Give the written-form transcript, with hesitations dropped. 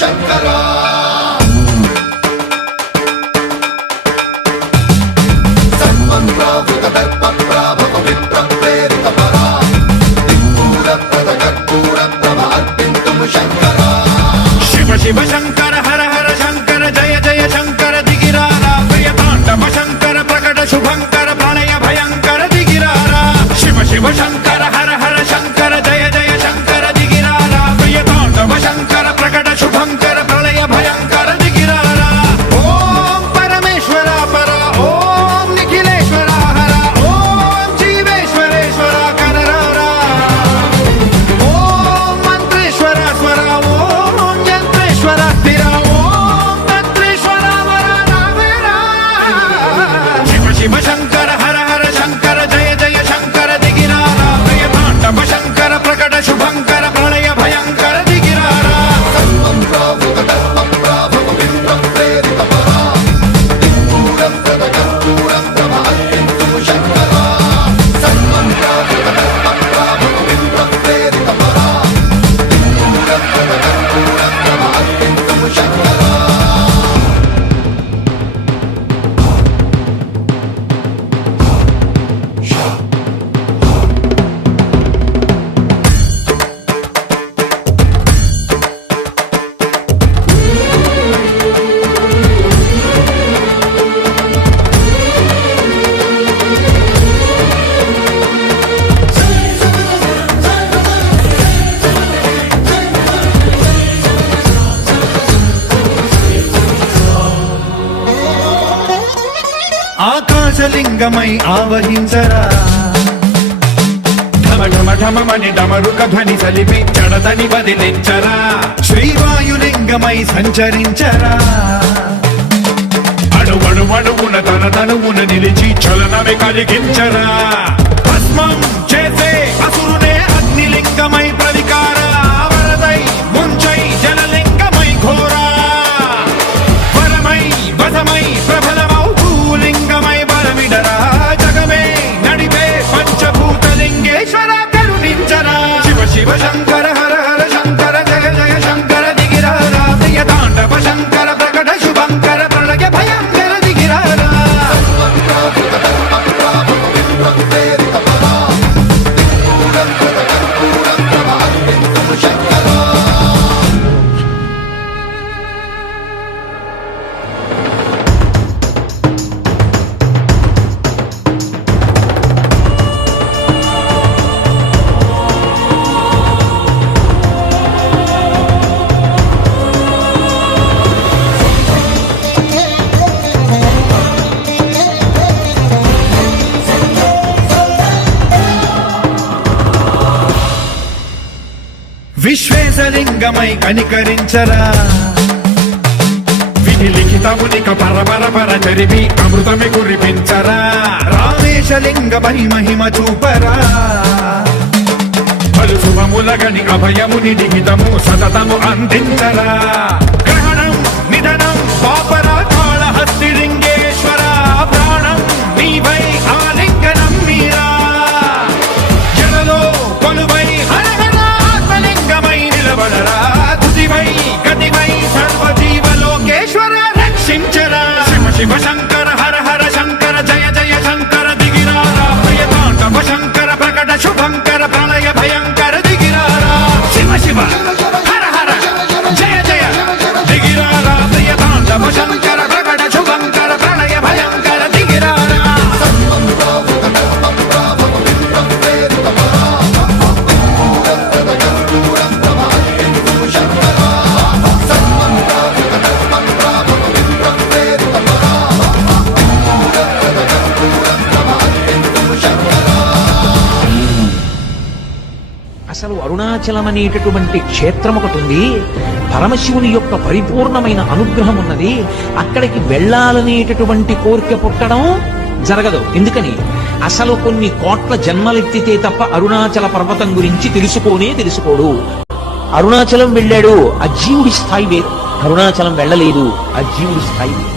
శంకరా సన్మంత్రావృత దర్ప ప్రాభవ విప్ర ప్రేరిత పరా దిక్పూర ప్రద కర్పూర ప్రభ అర్పింతుము శంకరా శివ శివ శంకర హర హర శంకర జయ జయ శంకర దిగిరారా ప్రియ తాండవ శంకర ప్రకట శుభంకర ప్రళయ భయంకర దిగిరారా శివ శివ శంకర హర హర శంకర జయ జయ శంకర దిగిరారా ప్రియ తాండవ శంకర ప్రకట శుభంకర ప్రళయ భయంకర దిగిరారా ఓం పరమేశ్వర పర ఓం నిఖిలేశ్వర హర ఓం జీవేశ్వరేశ్వర కరరారా ఓం మంత్రేశ్వర స్వర ఓం యంత్రేశ్వర స్థిర ఓం తంత్రేశ్వర వర నావేరా శివ శివ శంకర హర హర శంకర జయ జయ శంకర దిగిరారా ప్రియ తాండవ శంకర ప్రకట శుభంకర ప్రళయ భయంకర దిగిరారా సన్మంత్రావృత దర్ప ప్రాభవ విప్ర ప్రేరిత పరా దిక్పూర ప్రద కర్పూర ప్రభ అర్పింతుము శంకరా సన్మంత్రావృత దర్ప ప్రాభవ విప్ర ప్రేరిత పరా దిక్పూర ప్రద కర్పూర ప్రభ అర్పింతుము శంకరా ఆకాశలింగమై ఆవహించరా ఢమ ఢమ ఢమమని డమరుక ధ్వని సలిపి చడదని వదిలించరా శ్రీవాయులింగమై సంచరించరా అణువణువున తన తనువున నిలిచి చలనమే కలిగించరా భస్మం చేసే అసురునే అగ్నిలింగమై ప్రవికార వరదై ముంచై జలలింగమై ఘోరా వరమై వసమై ప్రబలమౌ భూలింగమై బలమిడరా జగమే నడిపే పంచభూతలింగేశ్వర కరుణించరా శివ శివ శంకర హర హర శంకర జయ జయ శంకర దిగిరారా ప్రియ తాండవ శంకర ప్రకట శుభంకర ప్రళయ భయంకర దిగిరారా సన్మంత్రావృత దర్ప ప్రాభవ విప్ర ప్రేరిత పరా దిక్పూర ప్రద కర్పూర ప్రభ అర్పింతుము శంకరా విశ్వేశలింగమై కనికరించరా విధి లిఖితమునిక పరపర పర చరివి అమృతమి కురిపించరా రామేశలింగమై మహిమ చూపరా పలు శుభములగని అభయముని లిఖితము సతతము అందించరా గ్రహణం నిధనం పాపరా కాళహస్తి లింగేశ్వర ప్రాణం నీవై ఆలింగనం మీరా జలలో కొలువై హర హర ఆత్మలింగమై నిలబడరా తుదివై గతివై సర్వజీవలోకేశ్వర రక్షించరా శివ శివ శంకర హర హర శంకర జయ జయ శంకర దిగిరారా ప్రియ తాండవ శంకర ప్రకట శుభంకర ప్రళయ భయంకర దిగిరారా శివ శివ హర హర జయ జయ దిగిరారా ప్రియ తాండవ శంకర ప్రకట శుభంకర ప్రళయ భయంకర దిగిరారా సన్మంత్రావృత దర్ప ప్రాభవ విప్ర ప్రేరిత పరా దిక్పూర ప్రద కర్పూర ప్రభ అర్పింతుము శంకరా సన్మంత్రావృత దర్ప ప్రాభవ విప్ర ప్రేరిత పరా దిక్పూర ప్రద కర్పూర ప్రభ అర్పింతుము శంకరా అసలు అరుణాచలం అనేటటువంటి క్షేత్రం ఒకటి ఉంది. పరమశివుని యొక్క పరిపూర్ణమైన అనుగ్రహం ఉన్నది. అక్కడికి వెళ్ళాలనేటటువంటి కోరిక పుట్టడం జరగదు. ఎందుకని? అసలు కొన్ని కోట్ల జన్మలెత్తితే తప్ప అరుణాచల పర్వతం గురించి తెలుసుకోడు. అరుణాచలం వెళ్ళాడు, ఆ జీవుడి స్థాయి వేరు. అరుణాచలం వెళ్ళలేదు, ఆ జీవుడి స్థాయి వేరు.